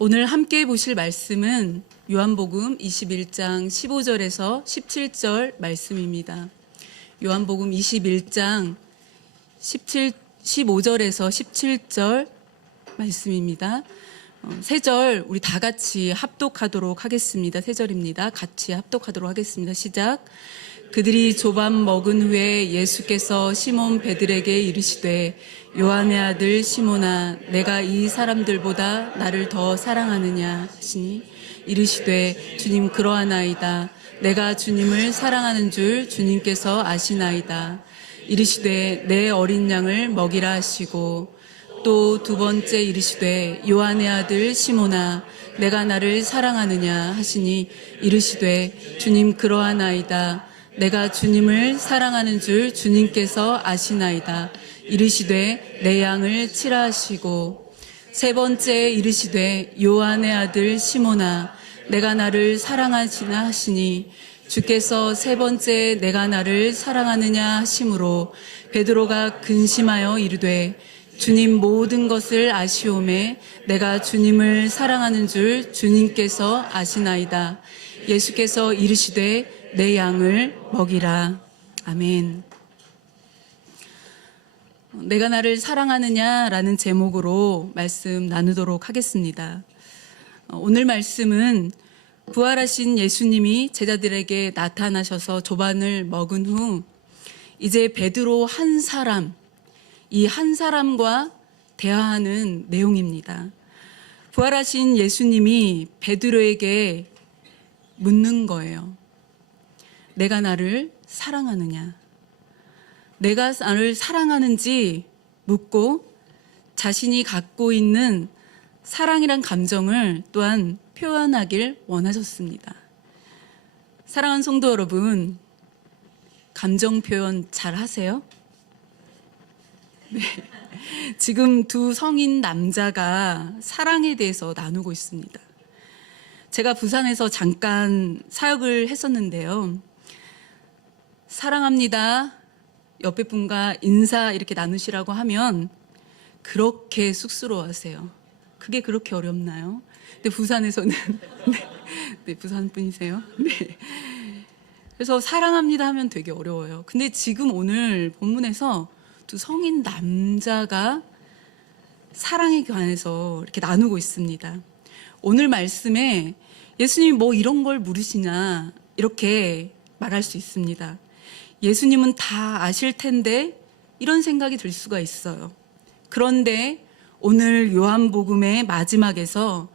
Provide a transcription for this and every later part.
오늘 함께 보실 말씀은 요한복음 21장 15절에서 17절 말씀입니다. 요한복음 21장 15절에서 17절 말씀입니다. 세 절 우리 다 같이 합독하도록 하겠습니다. 세 절입니다. 같이 합독하도록 하겠습니다. 시작. 그들이 조밥 먹은 후에 예수께서 시몬 베드로에게 이르시되 요한의 아들 시몬아 내가 이 사람들보다 나를 더 사랑하느냐 하시니 이르시되 주님 그러하나이다. 내가 주님을 사랑하는 줄 주님께서 아시나이다. 이르시되 내 어린 양을 먹이라 하시고 또 두 번째 이르시되 요한의 아들 시몬아 내가 나를 사랑하느냐 하시니 이르시되 주님 그러하나이다. 내가 주님을 사랑하는 줄 주님께서 아시나이다. 이르시되 내 양을 치라 하시고 세 번째 이르시되 요한의 아들 시몬아 내가 나를 사랑하시나 하시니 주께서 세 번째 내가 나를 사랑하느냐 하심으로 베드로가 근심하여 이르되 주님 모든 것을 아시오매 내가 주님을 사랑하는 줄 주님께서 아시나이다. 예수께서 이르시되 내 양을 먹이라. 아멘. 내가 나를 사랑하느냐라는 제목으로 말씀 나누도록 하겠습니다. 오늘 말씀은 부활하신 예수님이 제자들에게 나타나셔서 조반을 먹은 후 이제 베드로 한 사람, 이 한 사람과 대화하는 내용입니다. 부활하신 예수님이 베드로에게 묻는 거예요. 내가 나를 사랑하느냐? 내가 나를 사랑하는지 묻고 자신이 갖고 있는 사랑이란 감정을 또한 표현하길 원하셨습니다. 사랑하는 성도 여러분, 감정 표현 잘 하세요? 네. 지금 두 성인 남자가 사랑에 대해서 나누고 있습니다. 제가 부산에서 잠깐 사역을 했었는데요. 사랑합니다. 옆에 분과 인사 이렇게 나누시라고 하면 그렇게 쑥스러워하세요. 그게 그렇게 어렵나요? 근데 부산에서는 네, 부산 분이세요? 네. 그래서 사랑합니다 하면 되게 어려워요. 근데 지금 오늘 본문에서 두 성인 남자가 사랑에 관해서 이렇게 나누고 있습니다. 오늘 말씀에 예수님이 뭐 이런 걸 물으시냐 이렇게 말할 수 있습니다. 예수님은 다 아실 텐데 이런 생각이 들 수가 있어요. 그런데 오늘 요한복음의 마지막에서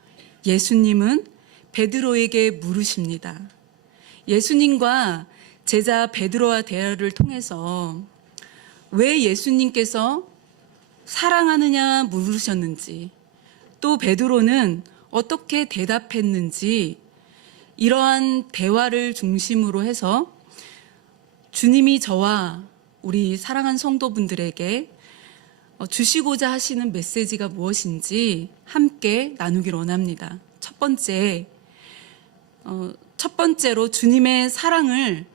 예수님은 베드로에게 물으십니다. 예수님과 제자 베드로와 대화를 통해서 왜 예수님께서 사랑하느냐 물으셨는지, 또 베드로는 어떻게 대답했는지, 이러한 대화를 중심으로 해서 주님이 저와 우리 사랑하는 성도분들에게 주시고자 하시는 메시지가 무엇인지 함께 나누기를 원합니다. 첫 번째로 주님의 사랑을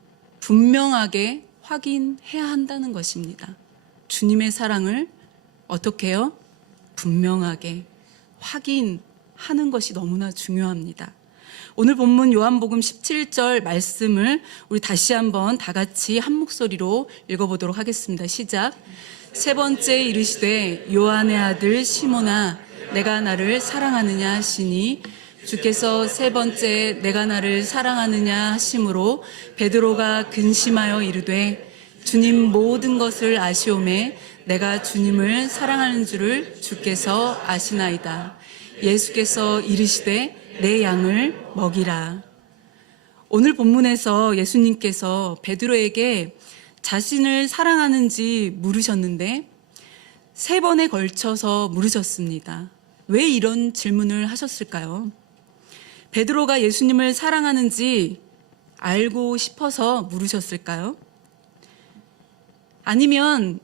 분명하게 확인해야 한다는 것입니다. 주님의 사랑을 어떻게 해요? 분명하게 확인하는 것이 너무나 중요합니다. 오늘 본문 요한복음 17절 말씀을 우리 다시 한번 다 같이 한 목소리로 읽어보도록 하겠습니다. 시작. 세 번째 이르시되 요한의 아들 시몬아 내가 나를 사랑하느냐 하시니 주께서 세 번째 내가 나를 사랑하느냐 하심으로 베드로가 근심하여 이르되 주님 모든 것을 아시오매 내가 주님을 사랑하는 줄을 주께서 아시나이다. 예수께서 이르시되 내 양을 먹이라. 오늘 본문에서 예수님께서 베드로에게 자신을 사랑하는지 물으셨는데 세 번에 걸쳐서 물으셨습니다. 왜 이런 질문을 하셨을까요? 베드로가 예수님을 사랑하는지 알고 싶어서 물으셨을까요? 아니면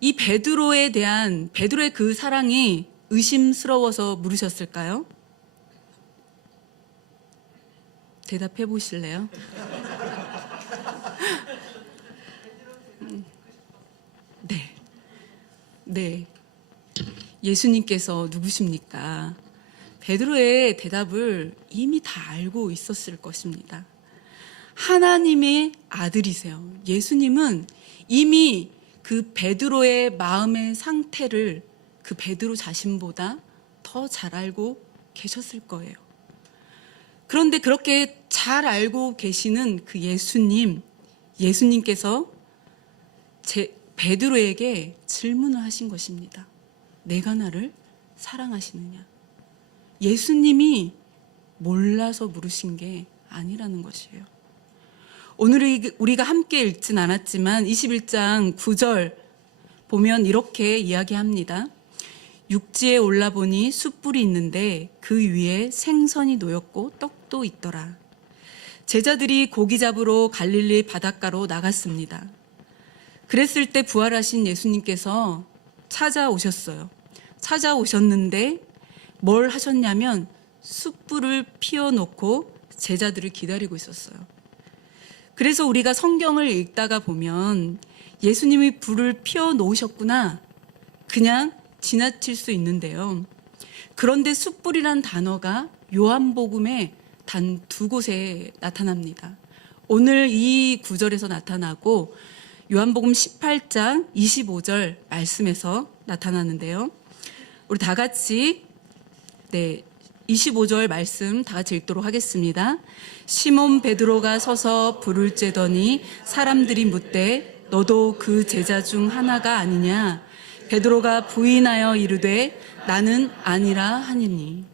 이 베드로에 대한 베드로의 그 사랑이 의심스러워서 물으셨을까요? 대답해 보실래요? 네. 예수님께서 누구십니까? 베드로의 대답을 이미 다 알고 있었을 것입니다. 하나님의 아들이세요. 예수님은 이미 그 베드로의 마음의 상태를 그 베드로 자신보다 더 잘 알고 계셨을 거예요. 그런데 그렇게 잘 알고 계시는 그 예수님께서 베드로에게 질문을 하신 것입니다. 내가 나를 사랑하시느냐? 예수님이 몰라서 물으신 게 아니라는 것이에요. 오늘 우리가 함께 읽진 않았지만 21장 9절 보면 이렇게 이야기합니다. 육지에 올라보니 숯불이 있는데 그 위에 생선이 놓였고 떡도 있더라. 제자들이 고기 잡으러 갈릴리 바닷가로 나갔습니다. 그랬을 때 부활하신 예수님께서 찾아오셨어요. 찾아오셨는데 뭘 하셨냐면 숯불을 피워놓고 제자들을 기다리고 있었어요. 그래서 우리가 성경을 읽다가 보면 예수님이 불을 피워놓으셨구나 그냥 지나칠 수 있는데요. 그런데 숯불이란 단어가 요한복음에 단 2곳에 나타납니다. 오늘 이 구절에서 나타나고 요한복음 18장 25절 말씀에서 나타나는데요. 우리 다 같이 25절 말씀 다 같이 읽도록 하겠습니다. 시몬 베드로가 서서 불을 쬐더니 사람들이 묻되 너도 그 제자 중 하나가 아니냐? 베드로가 부인하여 이르되 나는 아니라 하니니.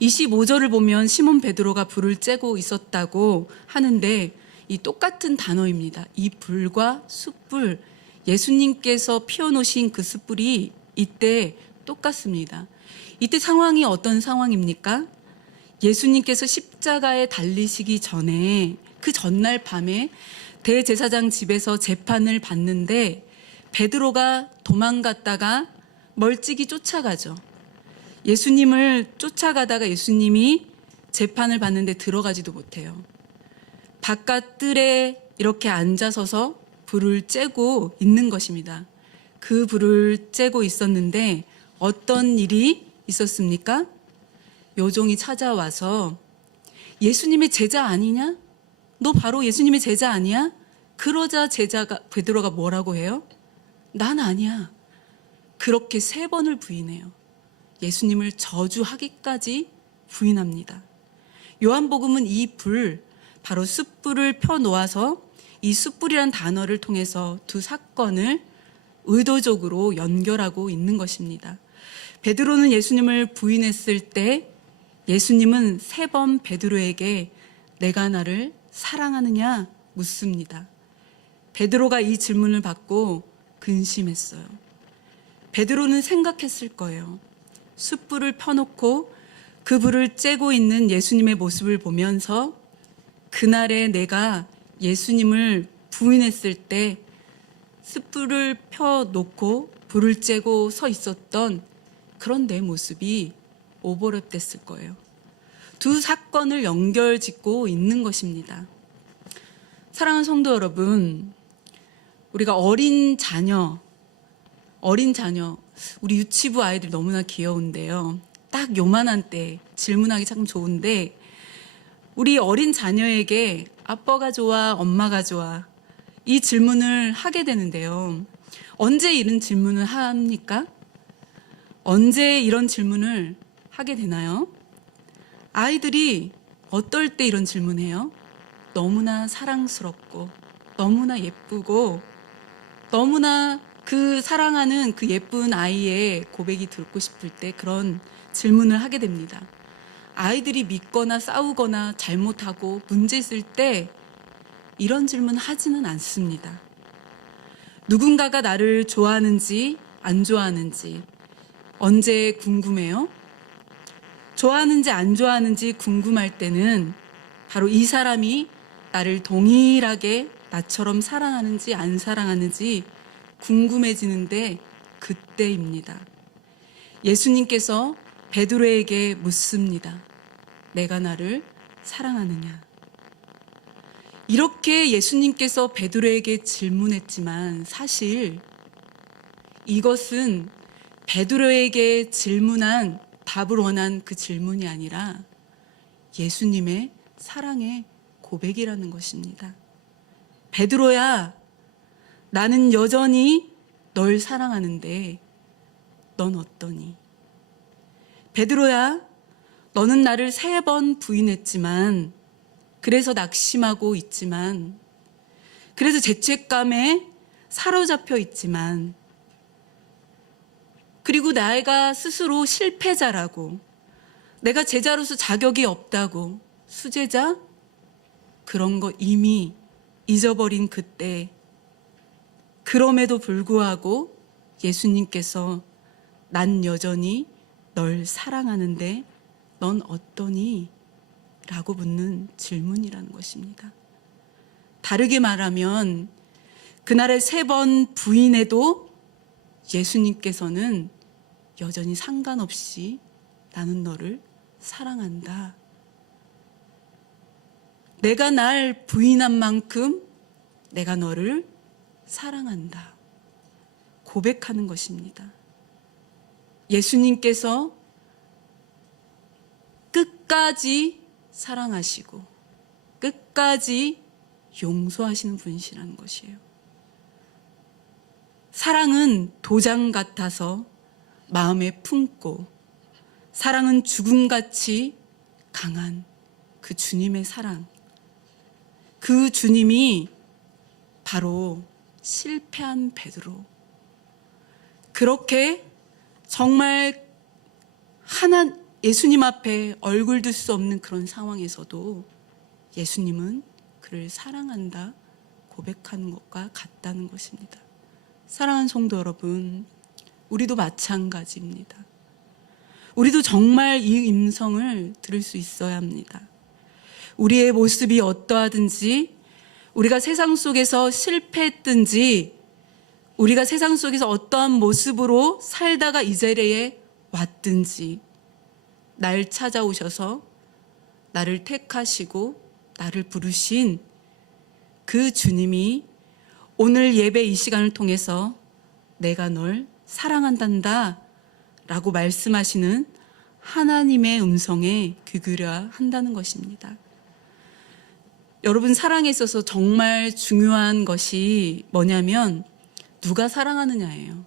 25절을 보면 시몬 베드로가 불을 쬐고 있었다고 하는데 이 똑같은 단어입니다. 이 불과 숯불, 예수님께서 피워놓으신 그 숯불이 이때 똑같습니다. 이때 상황이 어떤 상황입니까? 예수님께서 십자가에 달리시기 전에 그 전날 밤에 대제사장 집에서 재판을 받는데 베드로가 도망갔다가 멀찍이 쫓아가죠. 예수님을 쫓아가다가 예수님이 재판을 받는데 들어가지도 못해요. 바깥 뜰에 이렇게 앉아서서 불을 쬐고 있는 것입니다. 그 불을 쬐고 있었는데 어떤 일이 있었습니까? 요종이 찾아와서 예수님의 제자 아니냐? 너 바로 예수님의 제자 아니야? 그러자 베드로가 뭐라고 해요? 난 아니야. 그렇게 3번을 부인해요. 예수님을 저주하기까지 부인합니다. 요한복음은 이 불, 바로 숯불을 펴놓아서 이 숯불이란 단어를 통해서 두 사건을 의도적으로 연결하고 있는 것입니다. 베드로는 예수님을 부인했을 때 예수님은 3번 베드로에게 내가 나를 사랑하느냐 묻습니다. 베드로가 이 질문을 받고 근심했어요. 베드로는 생각했을 거예요. 숯불을 펴놓고 그 불을 쬐고 있는 예수님의 모습을 보면서 그날에 내가 예수님을 부인했을 때 숯불을 펴놓고 불을 쬐고 서 있었던 그런 내 모습이 오버랩됐을 거예요. 두 사건을 연결짓고 있는 것입니다. 사랑하는 성도 여러분, 우리가 어린 자녀, 우리 유치부 아이들 너무나 귀여운데요. 딱 요만한 때 질문하기 참 좋은데 우리 어린 자녀에게 아빠가 좋아, 엄마가 좋아 이 질문을 하게 되는데요. 언제 이런 질문을 합니까? 언제 이런 질문을 하게 되나요? 아이들이 어떨 때 이런 질문해요? 너무나 사랑스럽고 너무나 예쁘고 너무나 그 사랑하는 그 예쁜 아이의 고백이 듣고 싶을 때 그런 질문을 하게 됩니다. 아이들이 믿거나 싸우거나 잘못하고 문제 있을 때 이런 질문 하지는 않습니다. 누군가가 나를 좋아하는지 안 좋아하는지 언제 궁금해요? 좋아하는지 안 좋아하는지 궁금할 때는 바로 이 사람이 나를 동일하게 나처럼 사랑하는지 안 사랑하는지 궁금해지는데 그때입니다. 예수님께서 베드로에게 묻습니다. 내가 나를 사랑하느냐? 이렇게 예수님께서 베드로에게 질문했지만 사실 이것은 베드로에게 질문한 답을 원한 그 질문이 아니라 예수님의 사랑의 고백이라는 것입니다. 베드로야, 나는 여전히 널 사랑하는데 넌 어떠니? 베드로야, 너는 나를 3번 부인했지만, 그래서 낙심하고 있지만, 그래서 죄책감에 사로잡혀 있지만, 그리고 내가 스스로 실패자라고, 내가 제자로서 자격이 없다고, 수제자? 그런 거 이미 잊어버린 그때, 그럼에도 불구하고 예수님께서 난 여전히 널 사랑하는데 넌 어떠니? 라고 묻는 질문이라는 것입니다. 다르게 말하면 그날의 3번 부인해도 예수님께서는 여전히 상관없이 나는 너를 사랑한다. 내가 날 부인한 만큼 내가 너를 사랑한다. 고백하는 것입니다. 예수님께서 끝까지 사랑하시고 끝까지 용서하시는 분이시라는 것이에요. 사랑은 도장 같아서 마음에 품고, 사랑은 죽음같이 강한 그 주님의 사랑, 그 주님이 바로 실패한 베드로, 그렇게 정말 예수님 앞에 얼굴 들 수 없는 그런 상황에서도 예수님은 그를 사랑한다 고백하는 것과 같다는 것입니다. 사랑하는 성도 여러분, 우리도 마찬가지입니다. 우리도 정말 이 음성을 들을 수 있어야 합니다. 우리의 모습이 어떠하든지, 우리가 세상 속에서 실패했든지, 우리가 세상 속에서 어떠한 모습으로 살다가 이 자리에 왔든지, 날 찾아오셔서 나를 택하시고 나를 부르신 그 주님이 오늘 예배 이 시간을 통해서 내가 널 사랑한단다 라고 말씀하시는 하나님의 음성에 귀 기울여야 한다는 것입니다. 여러분, 사랑에 있어서 정말 중요한 것이 뭐냐면 누가 사랑하느냐예요.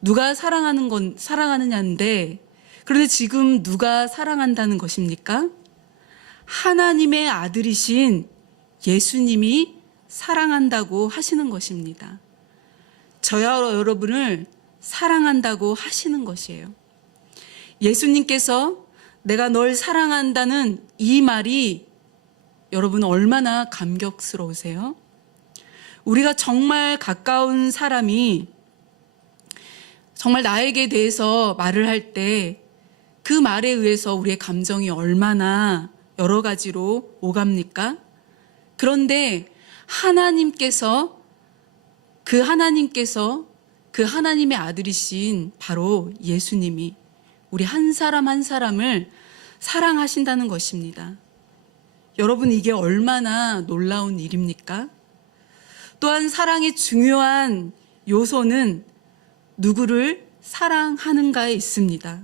누가 사랑하느냐인데, 그런데 지금 누가 사랑한다는 것입니까? 하나님의 아들이신 예수님이 사랑한다고 하시는 것입니다. 저와 여러분을 사랑한다고 하시는 것이에요. 예수님께서 내가 널 사랑한다는 이 말이 여러분 얼마나 감격스러우세요? 우리가 정말 가까운 사람이 정말 나에게 대해서 말을 할 때 그 말에 의해서 우리의 감정이 얼마나 여러 가지로 오갑니까? 그런데 그 하나님의 아들이신 바로 예수님이 우리 한 사람 한 사람을 사랑하신다는 것입니다. 여러분, 이게 얼마나 놀라운 일입니까? 또한 사랑의 중요한 요소는 누구를 사랑하는가에 있습니다.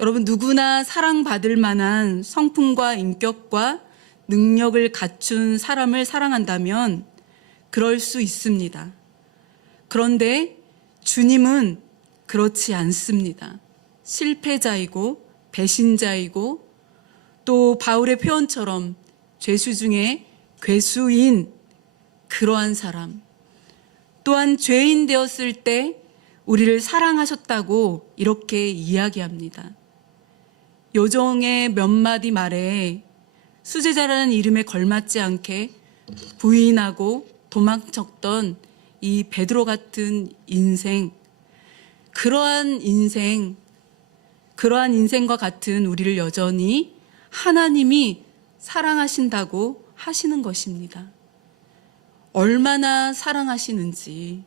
여러분, 누구나 사랑받을 만한 성품과 인격과 능력을 갖춘 사람을 사랑한다면 그럴 수 있습니다. 그런데 주님은 그렇지 않습니다. 실패자이고 배신자이고 또 바울의 표현처럼 죄수 중에 괴수인 그러한 사람, 또한 죄인 되었을 때 우리를 사랑하셨다고 이렇게 이야기합니다. 요정의 몇 마디 말에 수제자라는 이름에 걸맞지 않게 부인하고 도망쳤던 이 베드로 같은 인생, 그러한 인생과 같은 우리를 여전히 하나님이 사랑하신다고 하시는 것입니다. 얼마나 사랑하시는지,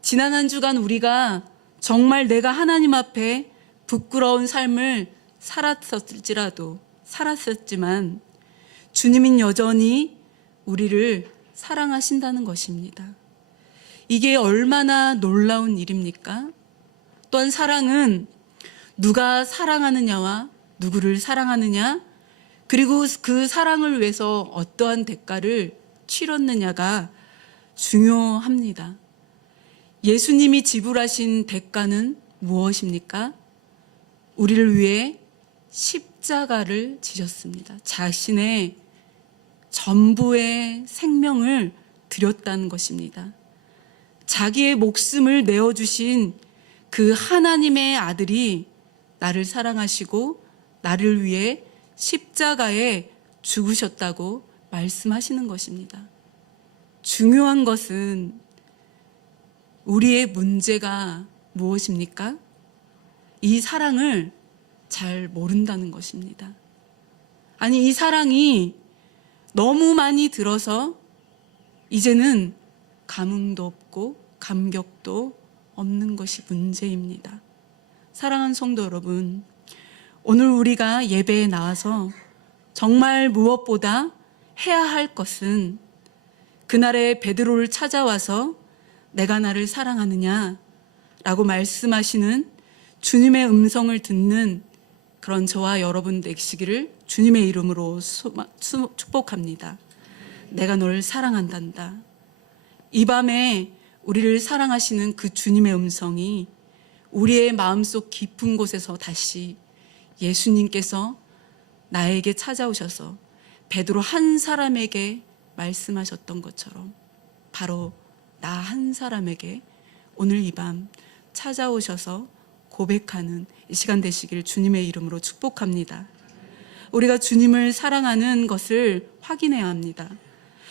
지난 한 주간 우리가 정말 내가 하나님 앞에 부끄러운 삶을 살았었지만 주님은 여전히 우리를 사랑하신다는 것입니다. 이게 얼마나 놀라운 일입니까? 또한 사랑은 누가 사랑하느냐와 누구를 사랑하느냐, 그리고 그 사랑을 위해서 어떠한 대가를 치렀느냐가 중요합니다. 예수님이 지불하신 대가는 무엇입니까? 우리를 위해 십자가를 지셨습니다. 자신의 전부의 생명을 드렸다는 것입니다. 자기의 목숨을 내어주신 그 하나님의 아들이 나를 사랑하시고 나를 위해 십자가에 죽으셨다고 말씀하시는 것입니다. 중요한 것은 우리의 문제가 무엇입니까? 이 사랑을 잘 모른다는 것입니다. 아니, 이 사랑이 너무 많이 들어서 이제는 감흥도 없고 감격도 없는 것이 문제입니다. 사랑하는 성도 여러분, 오늘 우리가 예배에 나와서 정말 무엇보다 해야 할 것은 그날에 베드로를 찾아와서 내가 나를 사랑하느냐 라고 말씀하시는 주님의 음성을 듣는 그런 저와 여러분 되시기를 주님의 이름으로 축복합니다. 내가 널 사랑한단다. 이 밤에 우리를 사랑하시는 그 주님의 음성이 우리의 마음속 깊은 곳에서 다시 예수님께서 나에게 찾아오셔서 베드로 한 사람에게 말씀하셨던 것처럼 바로 나 한 사람에게 오늘 이 밤 찾아오셔서 고백하는 이 시간 되시기를 주님의 이름으로 축복합니다. 우리가 주님을 사랑하는 것을 확인해야 합니다.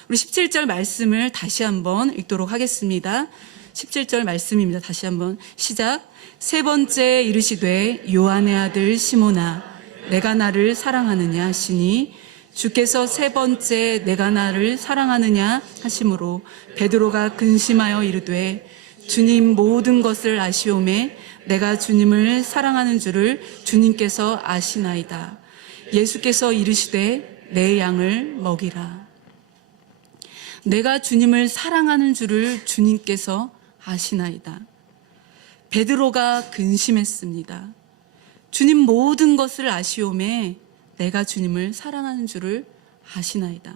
우리 17절 말씀을 다시 한번 읽도록 하겠습니다. 17절 말씀입니다. 다시 한번 시작. 세 번째 이르시되 요한의 아들 시몬아 내가 나를 사랑하느냐 하시니 주께서 세 번째 내가 나를 사랑하느냐 하심으로 베드로가 근심하여 이르되 주님 모든 것을 아시오매 내가 주님을 사랑하는 줄을 주님께서 아시나이다. 예수께서 이르시되 내 양을 먹이라. 내가 주님을 사랑하는 줄을 주님께서 아시나이다. 베드로가 근심했습니다. 주님 모든 것을 아시오매 내가 주님을 사랑하는 줄을 아시나이다.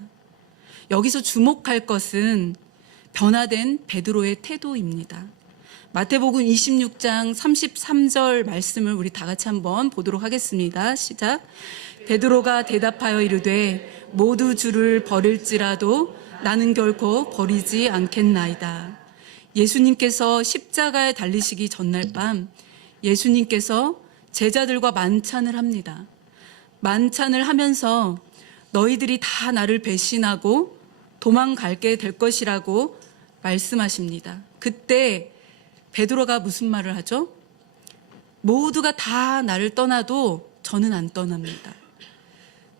여기서 주목할 것은 변화된 베드로의 태도입니다. 마태복음 26장 33절 말씀을 우리 다 같이 한번 보도록 하겠습니다. 시작. 베드로가 대답하여 이르되 모두 주를 버릴지라도 나는 결코 버리지 않겠나이다. 예수님께서 십자가에 달리시기 전날 밤 예수님께서 제자들과 만찬을 합니다. 만찬을 하면서 너희들이 다 나를 배신하고 도망갈게 될 것이라고 말씀하십니다. 그때 베드로가 무슨 말을 하죠? 모두가 다 나를 떠나도 저는 안 떠납니다.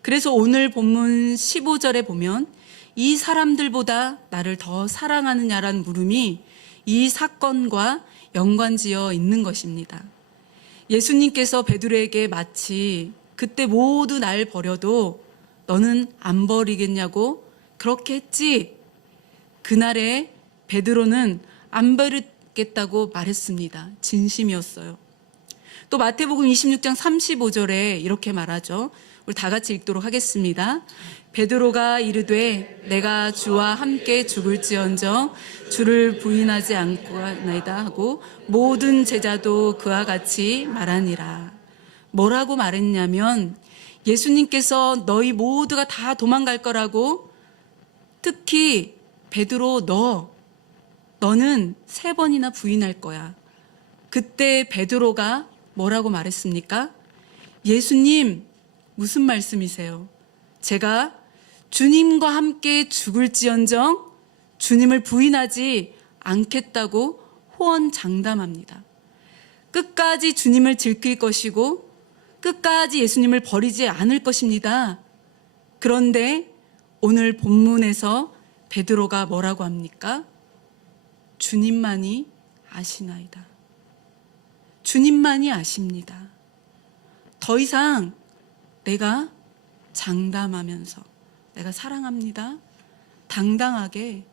그래서 오늘 본문 15절에 보면 이 사람들보다 나를 더 사랑하느냐라는 물음이 이 사건과 연관지어 있는 것입니다. 예수님께서 베드로에게 마치 그때 모두 날 버려도 너는 안 버리겠냐고 그렇게 했지. 그날에 베드로는 안 버리겠다고 말했습니다. 진심이었어요. 또 마태복음 26장 35절에 이렇게 말하죠. 우리 다 같이 읽도록 하겠습니다. 베드로가 이르되 내가 주와 함께 죽을지언정 주를 부인하지 않고나이다 하고 모든 제자도 그와 같이 말하니라. 뭐라고 말했냐면 예수님께서 너희 모두가 다 도망갈 거라고, 특히 베드로 너는 3번이나 부인할 거야. 그때 베드로가 뭐라고 말했습니까? 예수님 무슨 말씀이세요? 제가 주님과 함께 죽을지언정 주님을 부인하지 않겠다고 호언장담합니다. 끝까지 주님을 지킬 것이고 끝까지 예수님을 버리지 않을 것입니다. 그런데 오늘 본문에서 베드로가 뭐라고 합니까? 주님만이 아시나이다. 주님만이 아십니다. 더 이상 내가 장담하면서 내가 사랑합니다 당당하게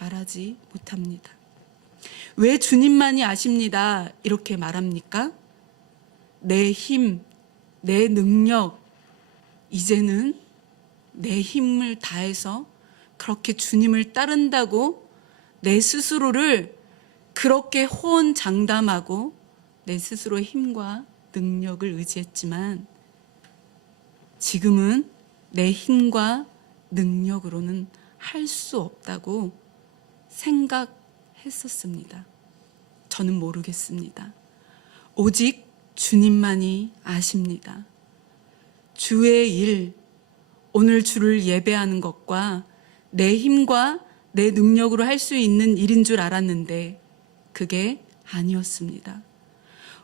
말하지 못합니다. 왜 주님만이 아십니다 이렇게 말합니까? 내 힘, 내 능력, 이제는 내 힘을 다해서 그렇게 주님을 따른다고 내 스스로를 그렇게 호언장담하고 내 스스로의 힘과 능력을 의지했지만 지금은 내 힘과 능력으로는 할 수 없다고 생각했었습니다. 저는 모르겠습니다. 오직 주님만이 아십니다. 주의 일, 오늘 주를 예배하는 것과 내 힘과 내 능력으로 할 수 있는 일인 줄 알았는데 그게 아니었습니다.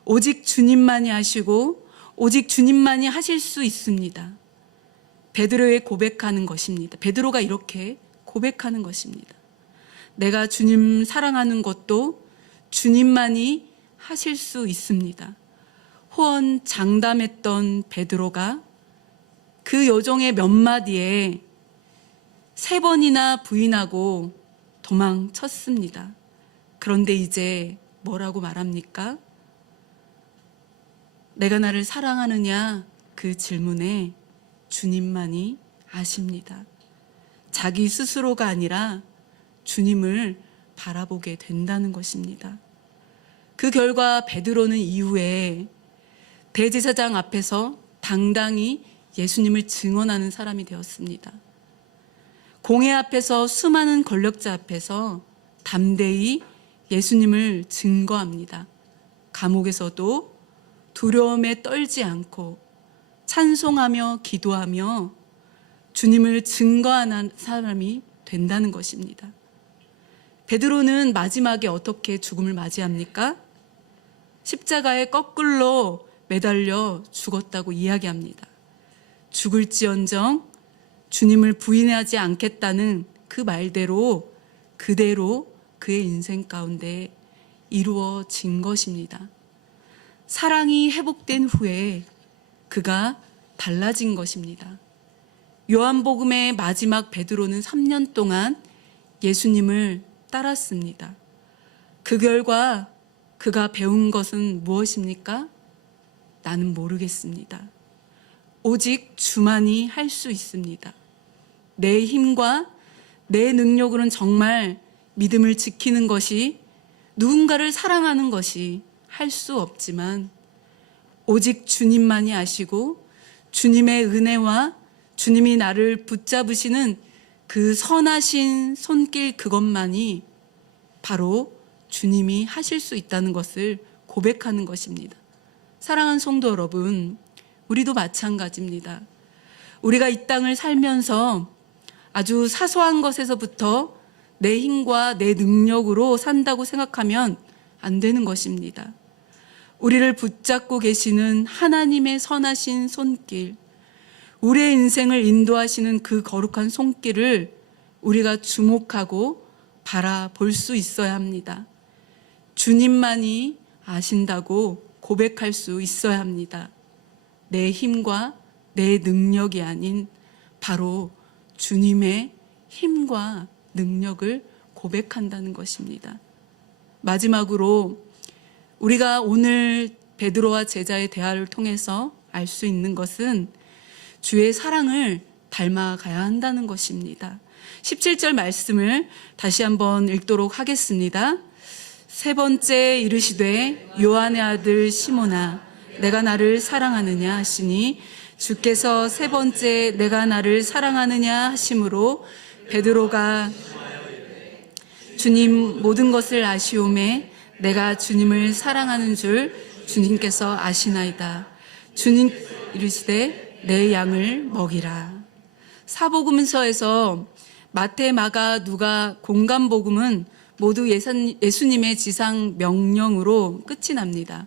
오직 주님만이 하시고 오직 주님만이 하실 수 있습니다. 베드로의 고백하는 것입니다. 베드로가 이렇게 고백하는 것입니다. 내가 주님 사랑하는 것도 주님만이 하실 수 있습니다. 호언 장담했던 베드로가 그 여종의 몇 마디에 3번이나 부인하고 도망쳤습니다. 그런데 이제 뭐라고 말합니까? 내가 나를 사랑하느냐? 그 질문에 주님만이 아십니다. 자기 스스로가 아니라 주님을 바라보게 된다는 것입니다. 그 결과 베드로는 이후에 대제사장 앞에서 당당히 예수님을 증언하는 사람이 되었습니다. 공회 앞에서 수많은 권력자 앞에서 담대히 예수님을 증거합니다. 감옥에서도 두려움에 떨지 않고 찬송하며 기도하며 주님을 증거하는 사람이 된다는 것입니다. 베드로는 마지막에 어떻게 죽음을 맞이합니까? 십자가에 거꾸로 매달려 죽었다고 이야기합니다. 죽을지언정 주님을 부인하지 않겠다는 그 말대로 그대로 그의 인생 가운데 이루어진 것입니다. 사랑이 회복된 후에 그가 달라진 것입니다. 요한복음의 마지막 베드로는 3년 동안 예수님을 따랐습니다. 그 결과 그가 배운 것은 무엇입니까? 나는 모르겠습니다. 오직 주만이 할 수 있습니다. 내 힘과 내 능력으로는 정말 믿음을 지키는 것이, 누군가를 사랑하는 것이 할 수 없지만 오직 주님만이 아시고 주님의 은혜와 주님이 나를 붙잡으시는 그 선하신 손길, 그것만이 바로 주님이 하실 수 있다는 것을 고백하는 것입니다. 사랑하는 성도 여러분, 우리도 마찬가지입니다. 우리가 이 땅을 살면서 아주 사소한 것에서부터 내 힘과 내 능력으로 산다고 생각하면 안 되는 것입니다. 우리를 붙잡고 계시는 하나님의 선하신 손길, 우리의 인생을 인도하시는 그 거룩한 손길을 우리가 주목하고 바라볼 수 있어야 합니다. 주님만이 아신다고 고백할 수 있어야 합니다. 내 힘과 내 능력이 아닌 바로 주님의 힘과 능력을 고백한다는 것입니다. 마지막으로 우리가 오늘 베드로와 제자의 대화를 통해서 알 수 있는 것은 주의 사랑을 닮아가야 한다는 것입니다. 17절 말씀을 다시 한번 읽도록 하겠습니다. 세 번째 이르시되 요한의 아들 시몬아 내가 나를 사랑하느냐 하시니 주께서 세 번째 내가 나를 사랑하느냐 하심으로 베드로가 주님 모든 것을 아시오매 내가 주님을 사랑하는 줄 주님께서 아시나이다. 주님 이르시되 내 양을 먹이라. 사복음서에서 마태, 마가, 누가, 공간복음은 모두 예수님의 지상 명령으로 끝이 납니다.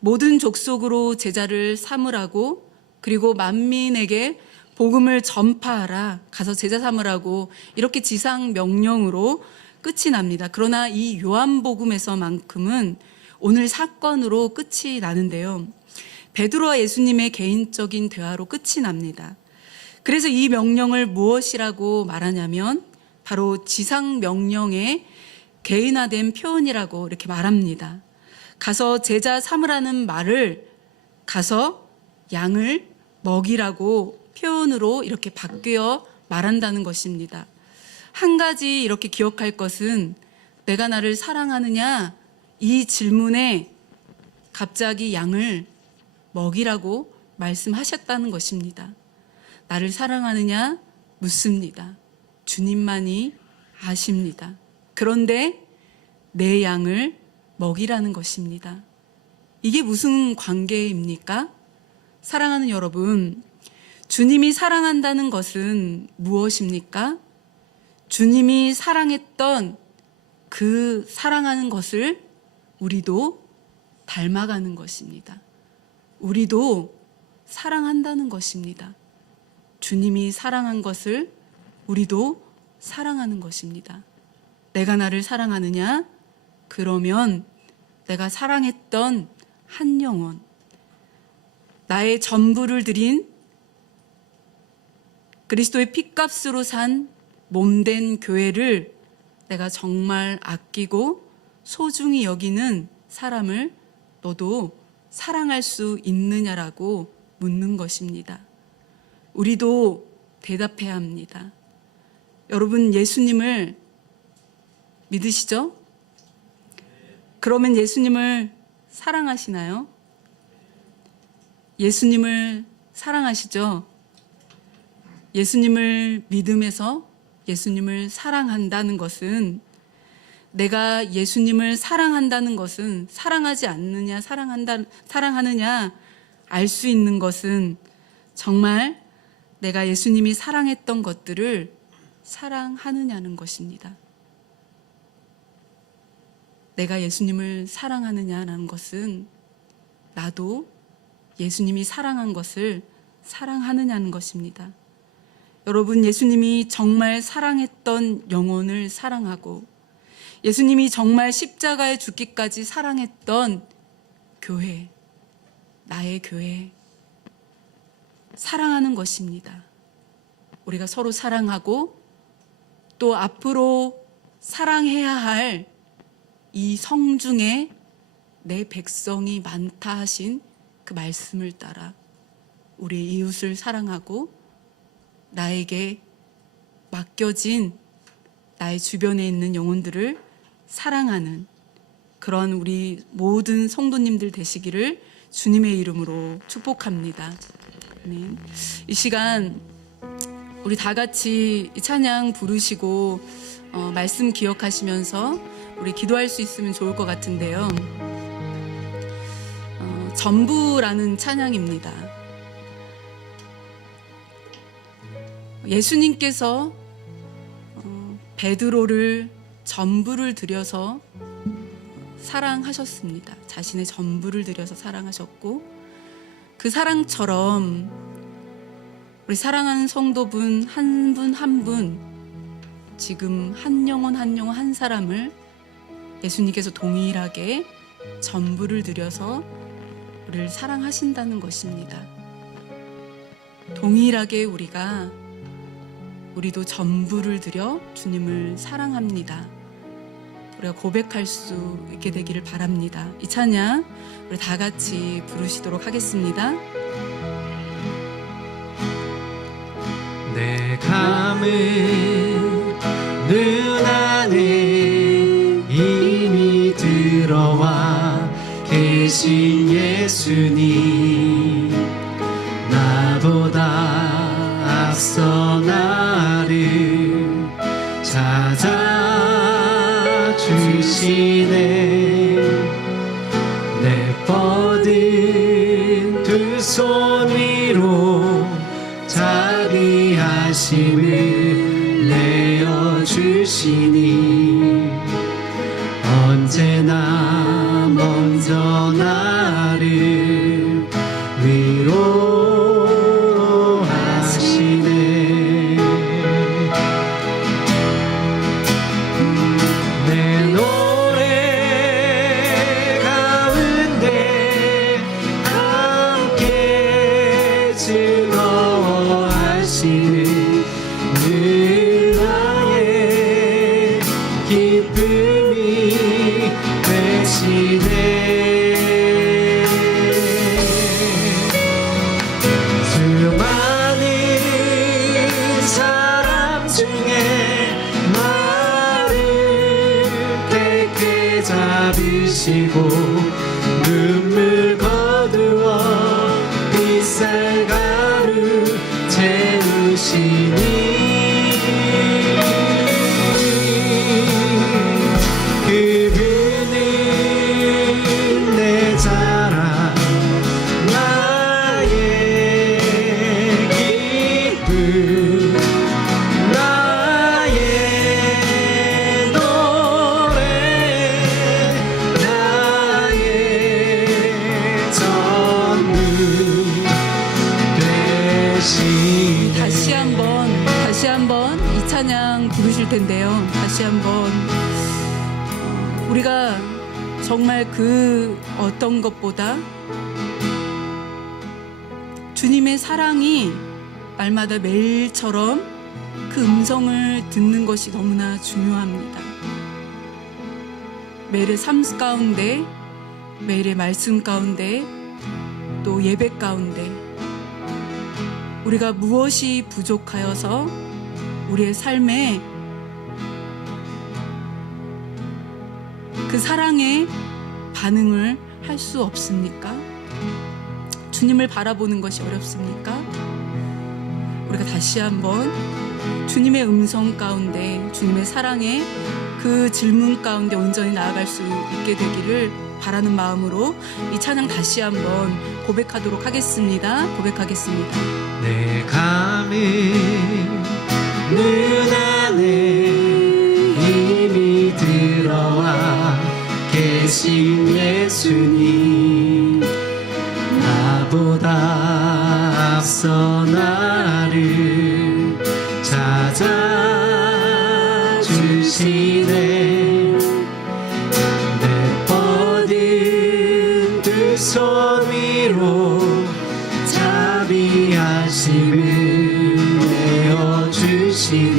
모든 족속으로 제자를 삼으라고, 그리고 만민에게 복음을 전파하라, 가서 제자 삼으라고, 이렇게 지상 명령으로 끝이 납니다. 그러나 이 요한복음에서만큼은 오늘 사건으로 끝이 나는데요. 베드로와 예수님의 개인적인 대화로 끝이 납니다. 그래서 이 명령을 무엇이라고 말하냐면 바로 지상 명령의 개인화된 표현이라고 이렇게 말합니다. 가서 제자 삼으라는 말을 가서 양을 먹이라고 표현으로 이렇게 바뀌어 말한다는 것입니다. 한 가지 이렇게 기억할 것은 내가 나를 사랑하느냐 이 질문에 갑자기 양을 먹이라고 말씀하셨다는 것입니다. 나를 사랑하느냐 묻습니다. 주님만이 아십니다. 그런데 내 양을 먹이라는 것입니다. 이게 무슨 관계입니까? 사랑하는 여러분, 주님이 사랑한다는 것은 무엇입니까? 주님이 사랑했던 그 사랑하는 것을 우리도 닮아가는 것입니다. 우리도 사랑한다는 것입니다. 주님이 사랑한 것을 우리도 사랑하는 것입니다. 내가 나를 사랑하느냐? 그러면 내가 사랑했던 한 영혼, 나의 전부를 드린 그리스도의 핏값으로 산 몸된 교회를 내가 정말 아끼고 소중히 여기는 사람을 너도 사랑할 수 있느냐라고 묻는 것입니다. 우리도 대답해야 합니다. 여러분, 예수님을 믿으시죠? 그러면 예수님을 사랑하시나요? 예수님을 사랑하시죠? 예수님을 믿음에서 예수님을 사랑한다는 것은, 내가 예수님을 사랑한다는 것은, 사랑하지 않느냐 사랑하느냐 알 수 있는 것은 정말 내가 예수님이 사랑했던 것들을 사랑하느냐는 것입니다. 내가 예수님을 사랑하느냐라는 것은 나도 예수님이 사랑한 것을 사랑하느냐는 것입니다. 여러분, 예수님이 정말 사랑했던 영혼을 사랑하고 예수님이 정말 십자가에 죽기까지 사랑했던 교회, 나의 교회, 사랑하는 것입니다. 우리가 서로 사랑하고 또 앞으로 사랑해야 할 이 성중에 내 백성이 많다 하신 그 말씀을 따라 우리 이웃을 사랑하고 나에게 맡겨진 나의 주변에 있는 영혼들을 사랑하는 그런 우리 모든 성도님들 되시기를 주님의 이름으로 축복합니다. 아멘. 이 시간 우리 다 같이 이 찬양 부르시고 말씀 기억하시면서 우리 기도할 수 있으면 좋을 것 같은데요. 전부라는 찬양입니다. 예수님께서 베드로를 전부를 들여서 사랑하셨습니다. 자신의 전부를 들여서 사랑하셨고, 그 사랑처럼 우리 사랑하는 성도분 한 분 한 분, 지금 한 영혼 한 영혼 한 사람을 예수님께서 동일하게 전부를 들여서 우리를 사랑하신다는 것입니다. 동일하게 우리도 전부를 들여 주님을 사랑합니다. 우리가 고백할 수 있게 되기를 바랍니다. 이 찬양 우리 다 같이 부르시도록 하겠습니다. 내 감은 눈 안에 이미 들어와 계신 예수님, 나보다 앞서 나를 찾아주시네. 내 뻗은 두 손 위로 자비하심을 내어주시니 언제나 먼저 나를 위로하시네. 내 노래 가운데 함께 즐거워하시는 늘 나의 수많은 사람 중에 나를 택해 잡으시고 눈물 거두어 빗살 가루 채우시니 그분은 내 자랑 나의 기쁨 나의 노래 나의 전부 되시네. 다시 한번 이 찬양 부르실 텐데요. 다시 한번 우리가 정말 그 어떤 것보다 주님의 사랑이 날마다 매일처럼 그 음성을 듣는 것이 너무나 중요합니다. 매일의 삶 가운데, 매일의 말씀 가운데, 또 예배 가운데 우리가 무엇이 부족하여서 우리의 삶에 그 사랑의 반응을 할 수 없습니까? 주님을 바라보는 것이 어렵습니까? 우리가 다시 한번 주님의 음성 가운데, 주님의 사랑의 그 질문 가운데 온전히 나아갈 수 있게 되기를 바라는 마음으로 이 찬양 다시 한번 고백하도록 하겠습니다. 고백하겠습니다. 내 감은 눈 안에 이미 들어와 계신 예수님 나보다 앞서 나를 찾아주시네. 내 뻗은 두 손 위로 자비하심을 내어주시니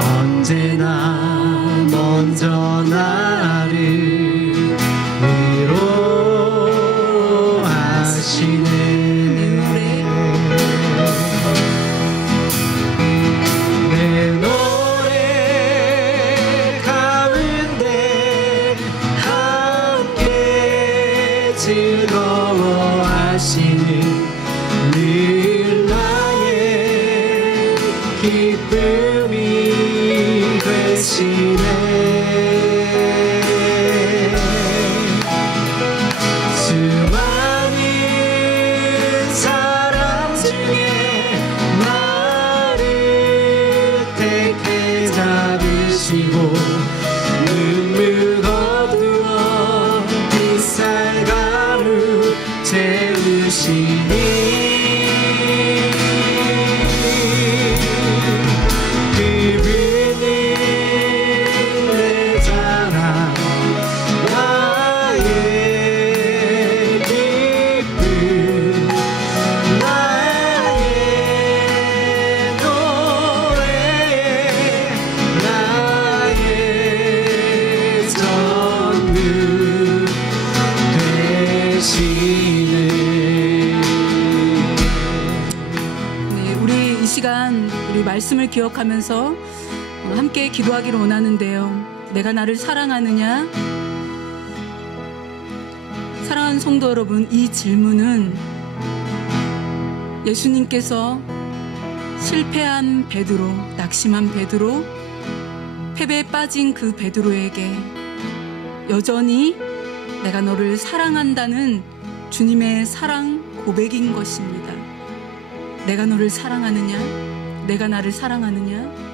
언제나 먼저 나를 위로하시네. 내 노래 가운데 함께 즐거워하시는 늘 나의 기쁨이 되시네. 수많은 사람 중에 나를 택해 잡으시고 눈물 거두어 빗살 가루 채우시니 그분은 내 자랑 나의 기쁨 나의 노래 나의 전부 되시네. 네, 우리 이 시간 우리 말씀을 기억하면서 함께 기도하기를 원하는데요. 내가 나를 사랑하느냐? 사랑하는 성도 여러분, 이 질문은 예수님께서 실패한 베드로, 낙심한 베드로, 패배에 빠진 그 베드로에게 여전히 내가 너를 사랑한다는 주님의 사랑 고백인 것입니다. 내가 너를 사랑하느냐? 내가 나를 사랑하느냐?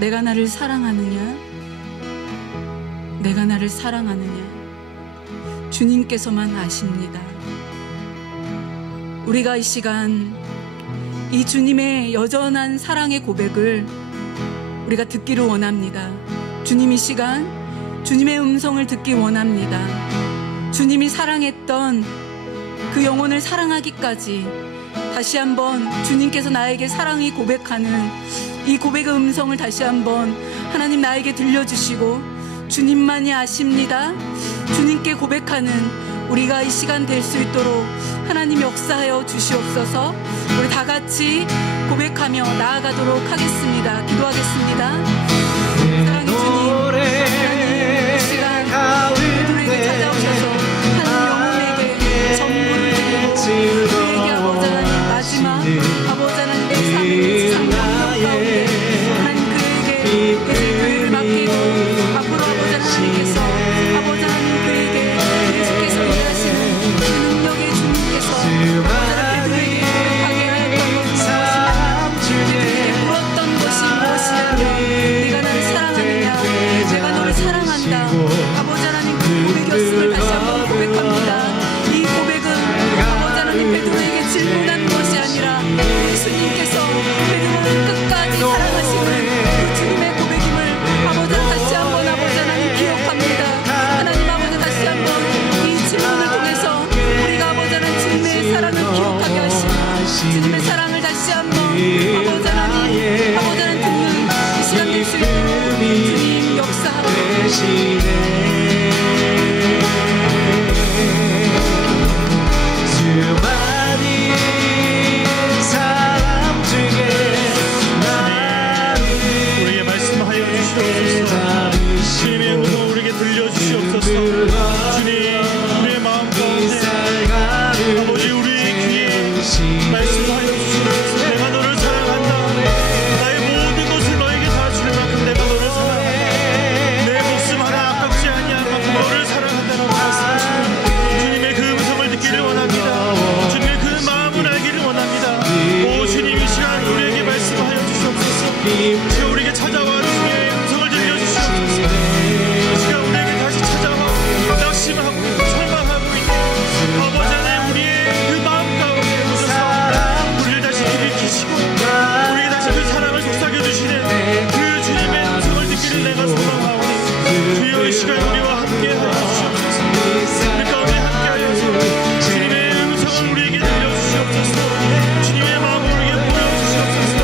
내가 나를 사랑하느냐? 내가 나를 사랑하느냐? 주님께서만 아십니다. 우리가 이 시간 이 주님의 여전한 사랑의 고백을 우리가 듣기를 원합니다. 주님 이 시간 주님의 음성을 듣기 원합니다. 주님이 사랑했던 그 영혼을 사랑하기까지 다시 한번 주님께서 나에게 사랑이 고백하는 이 고백의 음성을 다시 한번 하나님 나에게 들려주시고 주님만이 아십니다. 주님께 고백하는 우리가 이 시간 될 수 있도록 하나님 역사하여 주시옵소서. 우리 다 같이 고백하며 나아가도록 하겠습니다. 기도하겠습니다. 사랑의 주님, 이 시간 우리에게 찾아오셔서 한 영혼에게 전부를 드리고 우리에게 아버지 하나님 마지막 아버지 하나님의 삶의 참 영역 가운데 하나님 그에게 교회를 맡기고 앞으로 아버지 하나님께서 아버지 하나님 그에게 계속해서 일하시는 그 능력의 주님께서 아버지 하나님 그에게 고백하게 하였던 것은 무엇이냐, 그에게 물었던 것이 무엇이냐면 네가 나를 사랑하느냐, 내가 너를 사랑한다. 아버지 하나님 그 고백이었음을 다시 한번 고백합니다. 이 고백은 아버지 하나님 베드로에게 질문한 것이 아니라 예수님께서 베드로를 끝까지 사랑하시는 그 주님의 고백임을 아버지 하나님 다시 한번 아버지 하나님 기억합니다. 하나님 아버지 다시 한번 이 질문을 통해서 우리가 아버지 하나님 주님의 사랑을 기억하게 하시고 주님의 사랑을 다시 한번 아버지 하나님 듣는 이 시간 될 수 있도록 주님 역사하고 수많은 사람 중에 나를 우리에게 말씀하여 주시옵소서. 주님의 음성 우리에게 들려주시옵소서. 주님 우리의 마음 가운데 아버지 우리의 귀에 말씀하여 주시옵소서. 내가 너를 사랑한다. 나의 모든 것을 너에게 다 줄 만큼 내가 너를 사랑한다. 내 목숨 하나 아깝지 아니할 만큼 너를 사랑한다라고 말씀하시는 주님의 그 음성을 듣기를 원합니다. 주님의 그 마음을 알기를 원합니다. 오 주님 이 시간 우리에게 말씀하여 주시옵소서. 주여 우리에게 찾아와 주님의 음성을 들려주시옵소서. 이 시간 우리에게 다시 찾아와 낙심하고 절망하고 있는 아버지 하나님 우리의 그 마음 가운데 오셔서 우리를 다시 일으키시고 우리에게 다시 그 사랑을 속삭여 주시는 그 주님의 음성을 듣기를 내가 소망하오니 주여 이 시간 우리와 함께하여 주시옵소서. 우리 가운데 함께하여서 주님의 음성을 우리에게 들려주시옵소서. 주님의 마음을 우리에게 보여주시옵소서.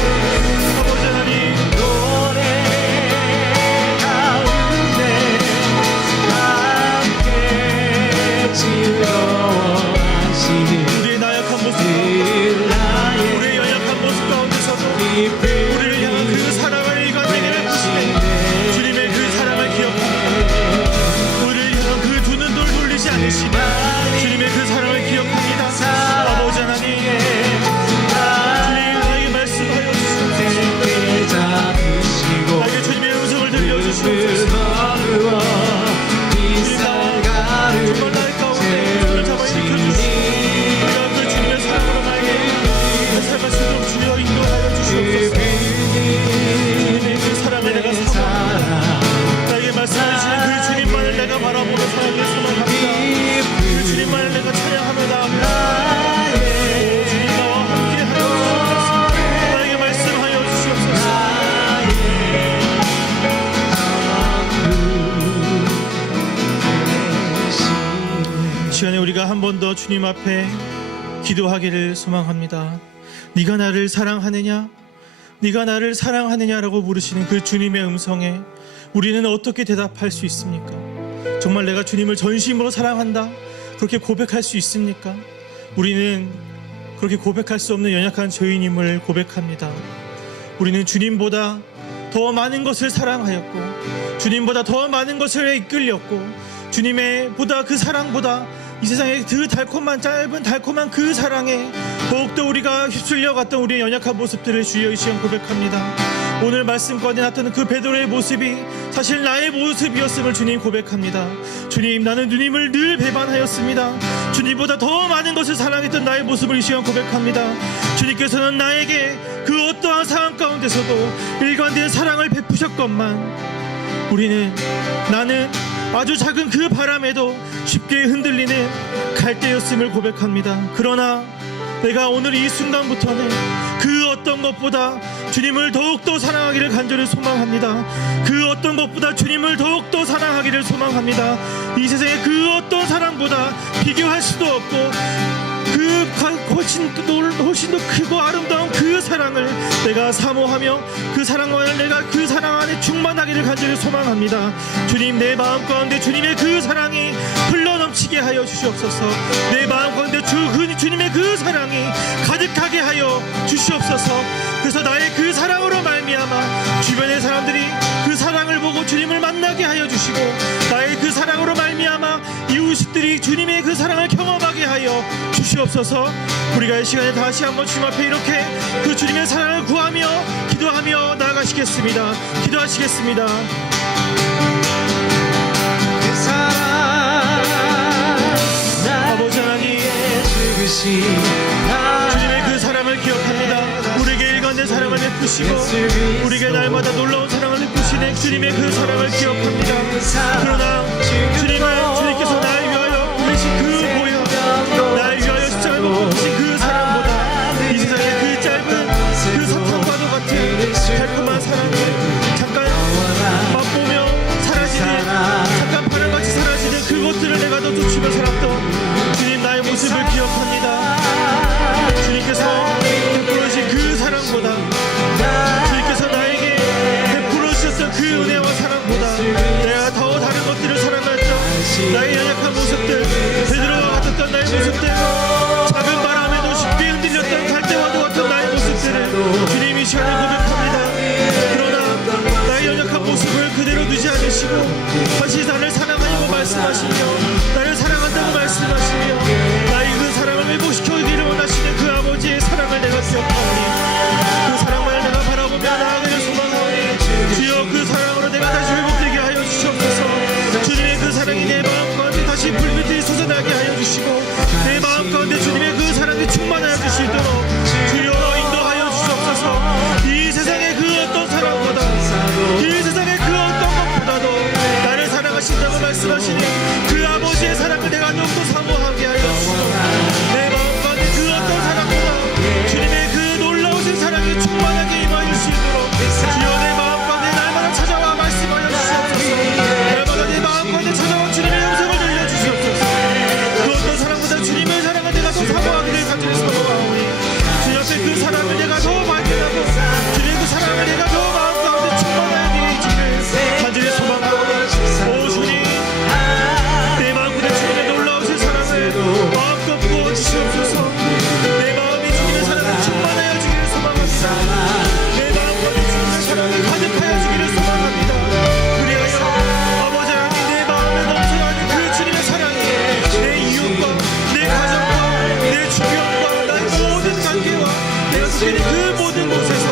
아버지 하나님 노래 가운데 함께 즐거워하시는 우리의 나약한 모습 가운데 우리의 연약한 모습 가운데서도 우리를 향한 그 사랑을 일관되게 보시네 주님의 그 사랑을 기억합니다. 우리를 향한 그 두 눈 돌리지 않으시네 주님의 그 사랑을 기억합니다. 아버지 하나님 주님 나에게 말씀하여 주시옵소서. 나에게 주님의 음성을 들려주시옵소서. 정말 나의 가운데 손을 잡아 일으켜주시고 우리가 그 주님의 사랑으로 나에게 그 삶을 쓰도록 주여 인도하여 주시옵소서. 주님의 그 사랑을 내가 사모합니다. 나에게 말씀해 주시는 그 주님만을 내가 바라보며 살아가길 소망합니다. 그 주님만을 내가 찬양하며 나아갑니다. 오 주님 나와 함께하여 주시옵소서. 나에게 말씀하여 주시옵소서. 시간에 우리가 한 번 더 주님 앞에 기도하기를 소망합니다. 네가 나를 사랑하느냐? 네가 나를 사랑하느냐라고 물으시는 그 주님의 음성에 우리는 어떻게 대답할 수 있습니까? 정말 내가 주님을 전심으로 사랑한다 그렇게 고백할 수 있습니까? 우리는 그렇게 고백할 수 없는 연약한 죄인임을 고백합니다. 우리는 주님보다 더 많은 것을 사랑하였고 주님보다 더 많은 것을 이끌렸고 주님의 보다 그 사랑보다 이 세상의 그 달콤한 짧은 달콤한 그 사랑에 더욱더 우리가 휩쓸려 갔던 우리의 연약한 모습들을 주여 이 시간 고백합니다. 오늘 말씀 가운데 나타나는 그 베드로의 모습이 사실 나의 모습이었음을 주님 고백합니다. 주님 나는 주님을 늘 배반하였습니다. 주님보다 더 많은 것을 사랑했던 나의 모습을 이 시간 고백합니다. 주님께서는 나에게 그 어떠한 상황 가운데서도 일관된 사랑을 베푸셨건만 나는 아주 작은 그 바람에도 쉽게 흔들리는 갈대였음을 고백합니다. 그러나 내가 오늘 이 순간부터는 그 어떤 것보다 주님을 더욱더 사랑하기를 간절히 소망합니다. 그 어떤 것보다 주님을 더욱더 사랑하기를 소망합니다. 이 세상의 그 어떤 사랑보다 비교할 수도 없고 그 훨씬 더 크고 아름다운 그 사랑을 내가 사모하며 그 사랑만을 내가 그 사랑 안에 충만하기를 간절히 소망합니다. 주님 내 마음 가운데 주님의 그 사랑이 흘러넘 넘치게 하여 주시옵소서. 내 마음 가운데 주님의 그 사랑이 가득하게 하여 주시옵소서. 그래서 나의 그 사랑으로 말미암아 주변의 사람들이 그 사랑을 보고 주님을 만나게 하여 주시고, 나의 그 사랑으로 말미암아 이웃들이 주님의 그 사랑을 경험하게 하여 주시옵소서. 우리가 이 시간에 다시 한번 주님 앞에 이렇게 그 주님의 사랑을 구하며 기도하며 나아가시겠습니다. 기도하시겠습니다. 그 사랑 아버지 하나님, 죽으신 주님의 그 사랑을 기억합니다. 우리에게 일관된 사랑을 베푸시고 우리에게 날마다 놀라운 사랑을 베푸시는 주님의 그 사랑을 기억합니다. 그러나 주님께서 나를 위하여 보내신 그 보혈, 나를 위하여 십자가에 못 박히신 그 사랑보다 이 세상의 그 짧은 그 사탕과도 같은 달콤한 사랑을 잠깐 맛보며 사라지는, 잠깐 바람같이 사라지는 그것들을 내가 더 쫓으며 살았던 주님 나의 모습을 기억합니다. 주님께서 베풀어 주신 그 사랑보다, 주님께서 나에게 베풀어 주셨던 그 은혜와 사랑보다 내가 더 다른 것들을 사랑했던 나의 연약한 모습들, 베드로와 같았던 나의 모습들, 작은 바람에도 쉽게 흔들렸던 갈대와도 같은 나의 모습들을 주님 이 시간에 고백합니다. 그러나 나의 연약한 모습을 그대로 두지 않으시고 다시 나를 사랑하려고 말씀하시며 나를 사랑한다고 말씀하시며 나의 그 사랑을 회복시켜주기를 원하시는 그 아버지의 사랑을 내가 기억하오니 그 사랑을 내가 바라보며 나아가기를 소망하오니 주여 그 사랑으로 내가 다시 회복되게 하여 주시옵소서. 주님의 그 사랑이 내 마음 가운데 다시 불빛이 솟아나게 하여 주시고 내 마음 가운데 주님의 그 사랑이 충만하여 주시도록 주여 인도하여 주시옵소서. 이 세상의 그 어떤 사랑보다, 이 세상의 그 어떤 것보다도 나를 사랑하신다고 말씀하시니 그 아버지의 사랑을 내가 더욱더 사모하게 하여 주시고 내 마음 가운데 그 어떤 사랑보다 주님의 그 놀라우신 사랑이 충만하게 임하여 주시도록 주여 내 마음 가운데 날마다 찾아와 말씀하여 주시옵소서. 날마다 내 마음 가운데 찾아와 주님의 음성을 들려주시옵소서. 그 어떤 사랑보다 주님의 사랑을 내가 더 사모하기를 간절히 소망하오니 주님 앞에 그 사랑을 내가 더 발견하고 주님의 그 사랑을 내가 더 마음 가운데 충만하게 되기를 간절히 소망하오니 오 주님, 내 마음 가운데 주님의 놀라우신 사랑을 마음껏 부어주시옵소서. 내 마음이 주님의 사랑을 충만하여 주기를 소망합니다. 내 마음 가운데 주님의 사랑을 가득하여 주기를 소망합니다. 그리하여 아버지 하나님, 내 마음에 넘쳐나는 그 주님의 사랑이 내 이웃과 내 가정과 내 주변과 나의 모든 관계와 내가 속해 있는 그 모든 곳에서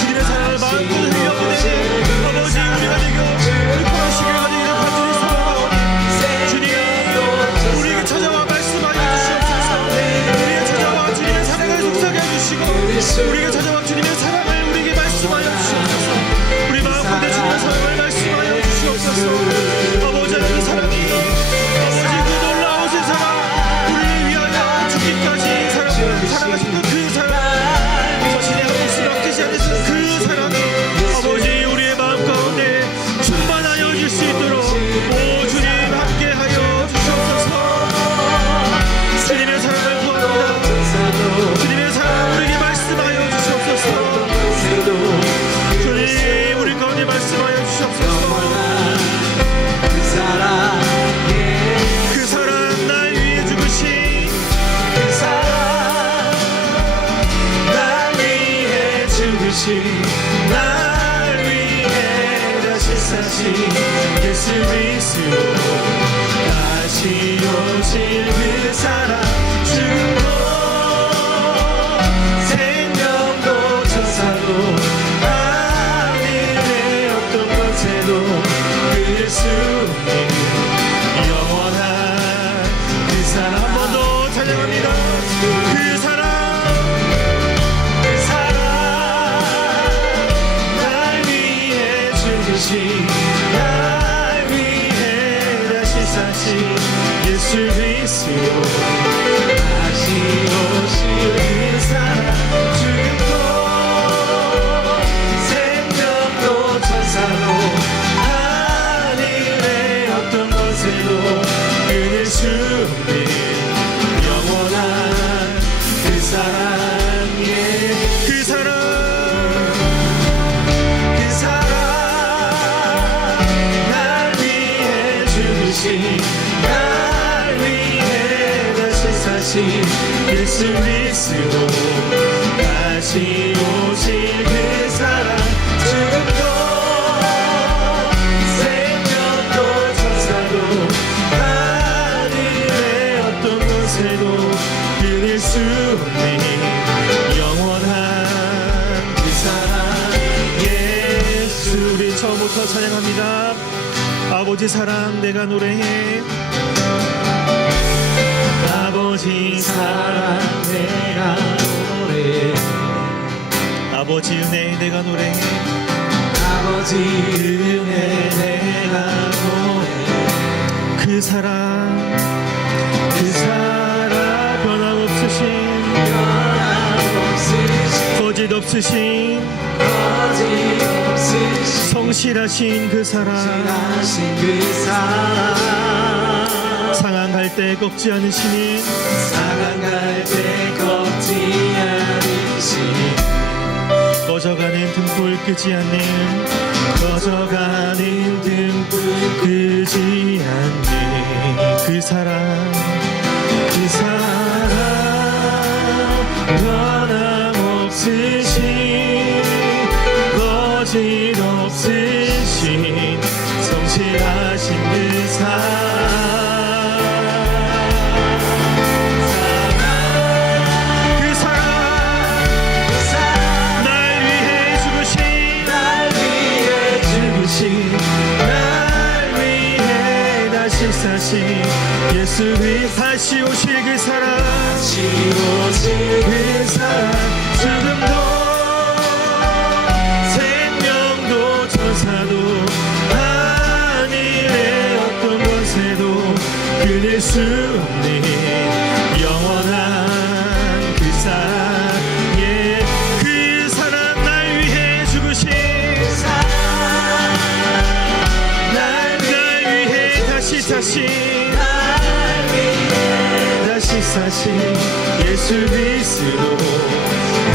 주님의 사랑을 마음껏 흘려보내는 아버지 우리가 되고 득하시길 가지기를 간절히 소망하오니 주님 우리에게 찾아와 말씀하여 주시옵소서. 우리에게 찾아와 주님의 사랑을 속삭여 주시고 우리에게 찾아와 주님의 사랑을 우리에게 말씀하여 주시옵소서. 우리 마음 가운데 주님의 사랑을 말씀하여 주시옵소서. 아버지 하나님 사랑이 아버지 그 놀라우신 사랑, 우리를 위하여 죽기까지 사랑하신 그 사랑, 자신의 한 몫을 아끼지 않으신 그 사랑이 아버지 우리의 마음 가운데 충만하여 줄 수 있도록 오 주님 함께하여 주시옵소서. 주님의 사랑을 구합니다. 주님의 사랑 우리에게 말씀하여 주시옵소서. 주님 우리 가운데 말씀하여 주시옵소서. 그 사랑 날 위해 죽으신 그 사랑 날 위해 죽으신 날 위해 다시 사신 예수 그리스도 다시 오실 그 사랑 죽음도 생명도 천사도 하늘의 어떤 권세도 그릴 수 없는 영원한 그 사랑 한 번 더 찬양합니다. 그 사랑 날 위해 죽으신 날 위해 다시 사신 예수 그리스도 다시 오실 그 사랑 죽음도 생명도 천사도 하늘의 어떤 권세도 끊을 수 없는 영원한 그 사랑에 그 사랑 날 위해 죽으신 날 예수 그리스도 다시 오실 그 사랑 죽음도 생명도 천사도 하늘의 어떤 곳에도 끊을 수 없는 영원한 그 사랑 예수. 우리 처음부터 찬양합니다. 아버지 사랑 내가 노래해. 아버지 사랑 내가 노래해. 아버지 은혜 내가 노래해. 아버지 은혜 내가 노래해. 그 사랑 변함없으신 거짓 없으신 성실하신 그 사랑 상한 갈 때 꺾지 않으시는 꺼져가는 등불 끄지 않는 그 사랑 변함없으신 거짓 없으신 성실하신 그 사랑 날 위해 다시 사신 예수 그리스도 다시 오실 그 사랑 죽음도 생명도 천사도 하늘의 어떤 곳에도 끊을 수 없는 영원한 그 사랑 그 사랑 날 위해 죽으신 날 위해 다시 사신 예수 그리스도